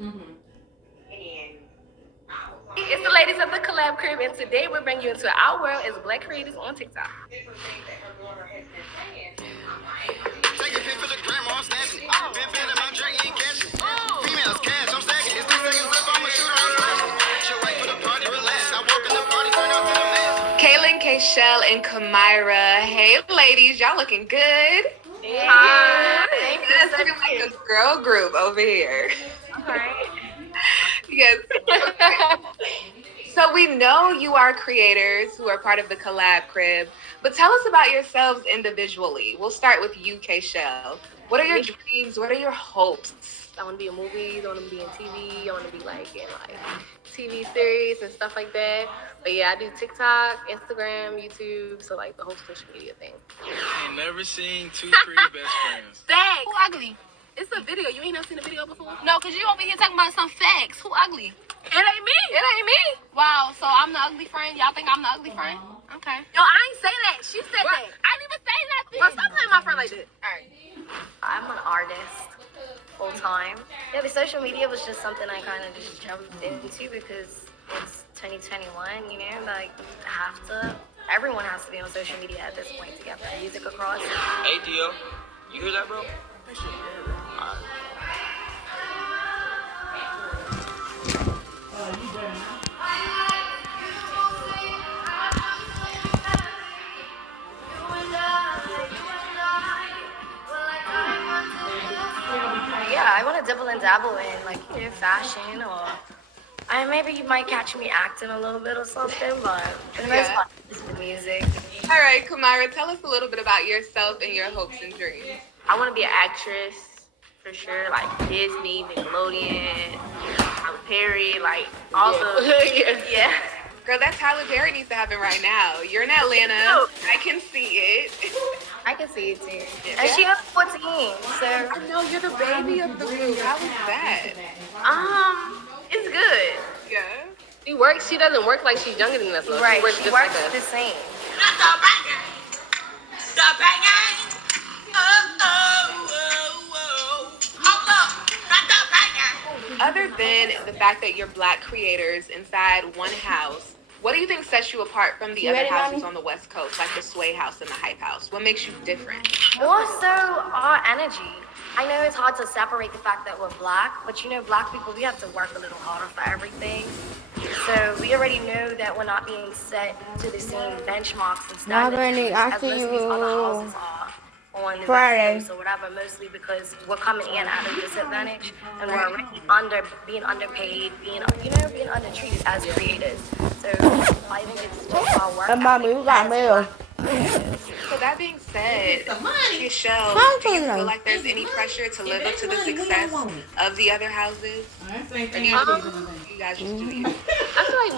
It's the ladies of the Collab Crib, and today we're bringing you into our world as Black creators on TikTok. Kaylin, Kayshell, and Kamira. Hey, ladies, y'all looking good? Hi. Thank you. It's looking like a girl group over here. Yes. So we know you are creators who are part of the Collab Crib, but tell us about yourselves individually. We'll start with you, Kayshell. What are your dreams? What are your hopes? I want to be in movies. I want to be in TV. I want to be like in TV series and stuff like that. But yeah, I do TikTok, Instagram, YouTube, so like the whole social media thing. I ain't never seen two pretty best friends. Thanks. Who ugly? It's a video. You ain't never seen a video before? No, because you over here talking about some facts. Who ugly? It ain't me. It ain't me. Wow, so I'm the ugly friend. Y'all think I'm the ugly friend? Okay. Yo, I ain't say that. She said that. I didn't even say nothing. Bro, stop playing my friend like that. All right. I'm an artist full time. Yeah, the social media was just something I kind of just jumped into because it's 2021, you know, like everyone has to be on social media at this point to get their music across. Hey, Dio, you hear that, bro? Yeah, I want to double and dabble in like, you know, fashion or maybe you might catch me acting a little bit or something, but for the most part, it's the music. All right, Kamira, tell us a little bit about yourself and your hopes and dreams. I want to be an actress for sure, like Disney, Nickelodeon, Tyler Perry, like all the yeah. Girl, that Tyler Perry needs to happen right now. You're in Atlanta. I can see it. I can see it too. And she was 14, so I know you're the baby of the group. How was that? It's good. Yeah. She doesn't work like she's younger than us. Though. right, She works she just works like us. the same. Other than the fact that you're Black creators inside one house, what do you think sets you apart from the other houses on the West Coast, like the Sway House and the Hype House? What makes you different? Also, our energy. I know it's hard to separate the fact that we're Black, but you know, Black people, we have to work a little harder for everything. So we already know that we're not being set to the same benchmarks and standards as most of these other houses are on the West Coast or whatever, mostly because we're coming in at a disadvantage and we're already being underpaid, being undertreated as creators. So I think it's just our work. So that being said, Michelle, do you feel like there's any pressure to live up to the success of the other houses? Or do you guys just do you? I feel like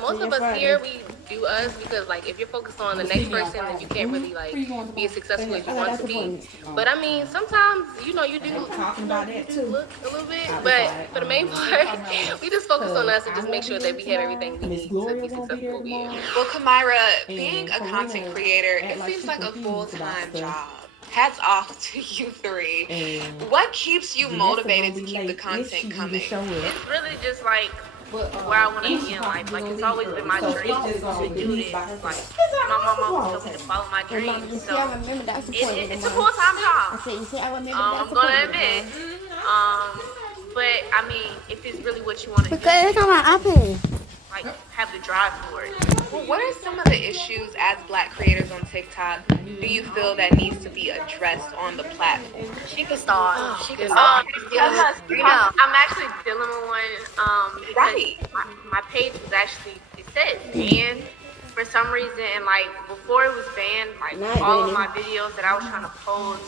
most of us here, we do us because like if you're focused on the next person, then you can't really like be as successful as you want to be. But I mean, sometimes you do look a little bit, but for the main part, we just focus on us and just make sure that we have everything we need to be successful. Well, Kamira, being a content creator, it seems like a full-time job. Hats off to you three. What keeps you motivated to keep the content coming? It's really just like where I want to be in life. Like it's always been my dream to do this. Like my mama told me to follow my dreams. So it's a full-time job. I'm gonna admit. But I mean, if it's really what you want to do, like have the drive for it. Well, what are some of the issues as Black creators on TikTok do you feel that needs to be addressed on the platform? She can start. Because I'm actually dealing with one. Right. My page is actually, it says banned for some reason, and like before it was banned, like all of my videos that I was trying to post,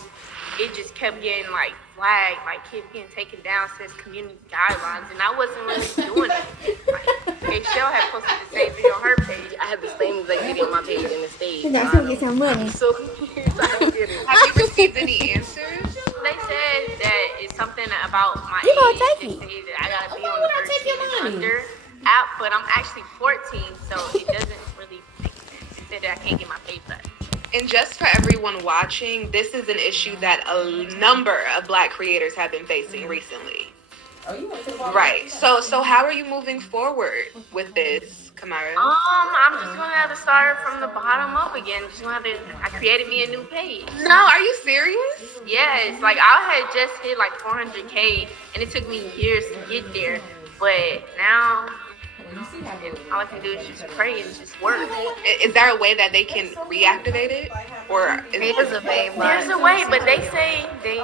it just kept getting like flagged, like kept getting taken down since community guidelines, and I wasn't really doing it. Like, Kayshell had posted the same video on her page. I had the same exact video on my page in the stage. I'm so confused. I don't get it. Have you received any answers? They said that it's something about my age. They say that I gotta be on the 13 and under app, but I'm actually 14, so it doesn't really make sense. They said that I can't get my page back. And just for everyone watching, this is an issue that a number of Black creators have been facing recently. Right. So how are you moving forward with this, Kamara? I'm just gonna have to start from the bottom up again. Just gonna have to. I created me a new page. No, are you serious? Yes, like I had just hit like 400K, and it took me years to get there. But now, all I can do is just pray and just work. Is there a way that they can reactivate it, or There's a way, There's a way, but they say they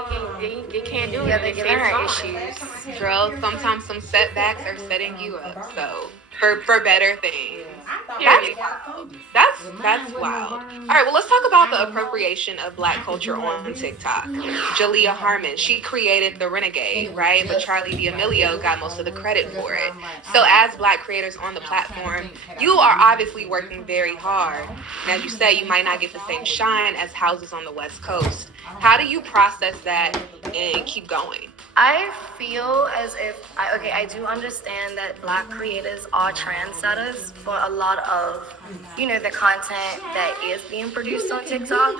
can't do it. They say it's issues. Drill, sometimes some setbacks are setting you up, so for better things. Period. That's wild. All right, well, let's talk about the appropriation of Black culture on TikTok. Jalea Harmon, she created the Renegade, right? But Charlie D'Amelio got most of the credit for it. So as Black creators on the platform, you are obviously working very hard. And as you say, you might not get the same shine as houses on the West Coast. How do you process that and keep going? I feel as if, I do understand that Black creators are trendsetters for a lot of, the content that is being produced on TikTok.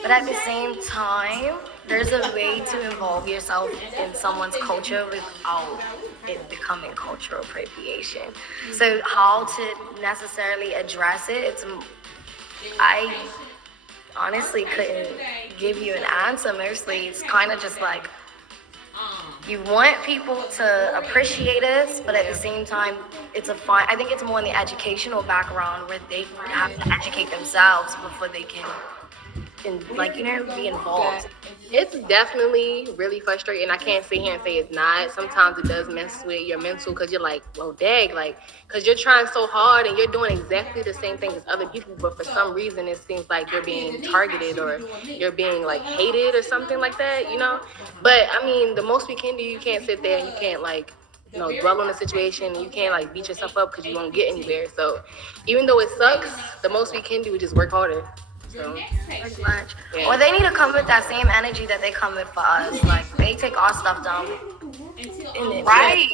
But at the same time, there's a way to involve yourself in someone's culture without it becoming cultural appropriation. So how to necessarily address it, I honestly couldn't give you an answer. Mostly it's kind of just like, you want people to appreciate us, but at the same time, I think it's more in the educational background where they have to educate themselves before they can, be involved. It's definitely really frustrating. I can't sit here and say it's not. Sometimes it does mess with your mental because you're like, well, dang, because you're trying so hard and you're doing exactly the same thing as other people, but for some reason it seems like you're being targeted or you're being hated or something like that, But I mean, the most we can do, you can't sit there and you can't dwell on the situation. You can't beat yourself up because you won't get anywhere. So even though it sucks, the most we can do is just work harder. So, pretty much. Yeah. Or they need to come with that same energy that they come with for us. They take our stuff down. Right.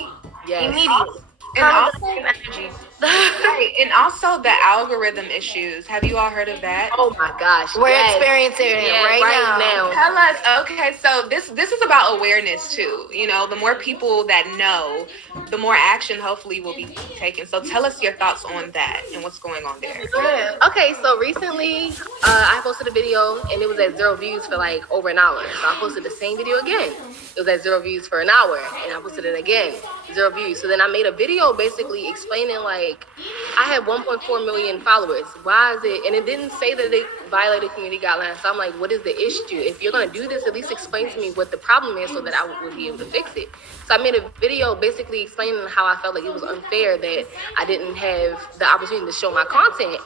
Yes. Immediately. And also, same energy. right. And also the algorithm issues. Have you all heard of that? Oh my gosh. We're experiencing it right now. Tell us. Okay, so this is about awareness too. The more people that know, the more action hopefully will be taken. So tell us your thoughts on that and what's going on there. Yeah. Okay, so recently I posted a video and it was at 0 views for over an hour. So I posted the same video again. It was at 0 views for an hour and I posted it again, 0 views. So then I made a video basically explaining I have 1.4 million followers. Why is it? And it didn't say that they violated community guidelines. So I'm like, what is the issue? If you're going to do this, at least explain to me what the problem is so that I would be able to fix it. So I made a video basically explaining how I felt like it was unfair that I didn't have the opportunity to show my content.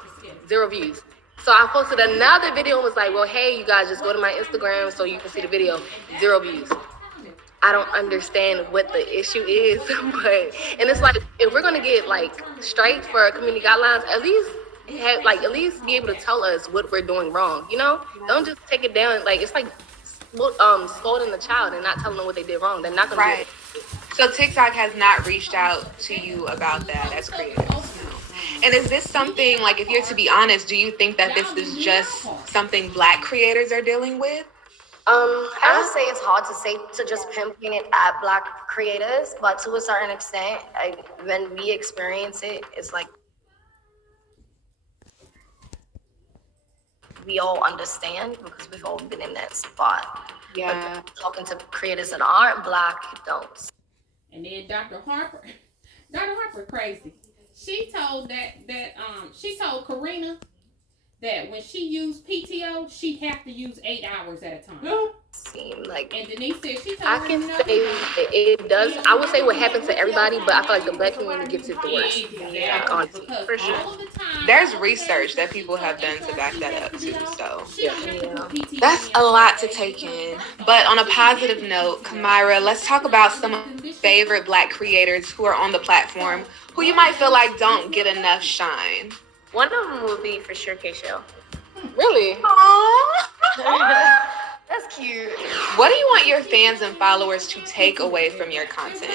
0 views. So I posted another video and was like, well, hey, you guys, just go to my Instagram so you can see the video. 0 views. I don't understand what the issue is, and it's if we're gonna get striked for community guidelines, at least at least be able to tell us what we're doing wrong. Don't just take it down. It's scolding the child and not telling them what they did wrong. They're not gonna do it. So TikTok has not reached out to you about that as creators. No. And is this something if you're to be honest, do you think that this is just something Black creators are dealing with? I would say it's hard to just pinpoint it at Black creators, but to a certain extent, when we experience it, it's we all understand because we've all been in that spot. Yeah. But talking to creators that aren't Black, don't. And then Dr. Harper crazy. She told she told Karina that when she used PTO, she'd have to use 8 hours at a time. And Denise said she told I her can no. say that it does. I would say what happens to everybody, but I feel like the Black community gets it the worst. Exactly. Honestly. Because For sure. all of the time, There's research that people have done to back that up too. So Yeah. that's a lot to take in. But on a positive note, Kamira, let's talk about some of your favorite Black creators who are on the platform who you might feel like don't get enough shine. One of them would be for sure K-Shell. Really? Aww. That's cute. What do you want your fans and followers to take away from your content?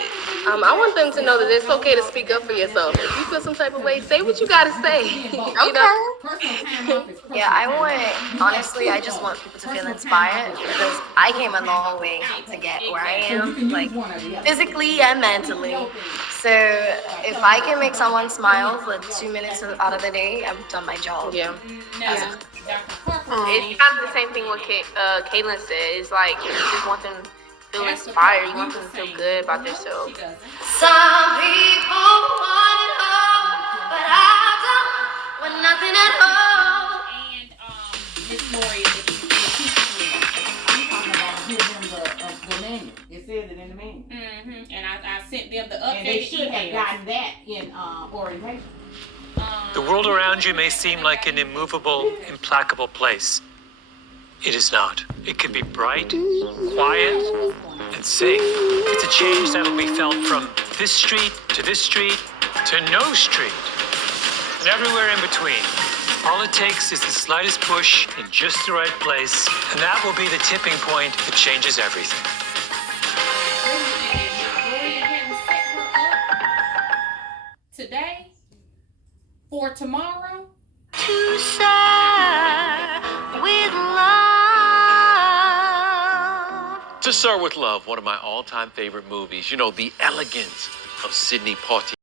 I want them to know that it's okay to speak up for yourself. If you feel some type of way, say what you gotta say. You know? Yeah, honestly, I just want people to feel inspired because I came a long way to get where I am, like physically and mentally. So if I can make someone smile for 2 minutes out of the day, I've done my job. Yeah. It's kind of the same thing what Kaylin said. It's like you just want them to feel inspired. You want them to feel good about themselves. Some people want it all, but I don't want nothing at all. And Miss Lori, the menu. It says it in the menu. And I sent them the updated And they should have emails. gotten that in orientation. The world around you may seem like an immovable, implacable place. It is not. It can be bright, quiet, and safe. It's a change that'll be felt from this street to no street, and everywhere in between. All it takes is the slightest push in just the right place, and that will be the tipping point that changes everything. Today, for tomorrow, To serve with love. To Serve with Love, one of my all-time favorite movies. You know, the elegance of Sidney Poitier.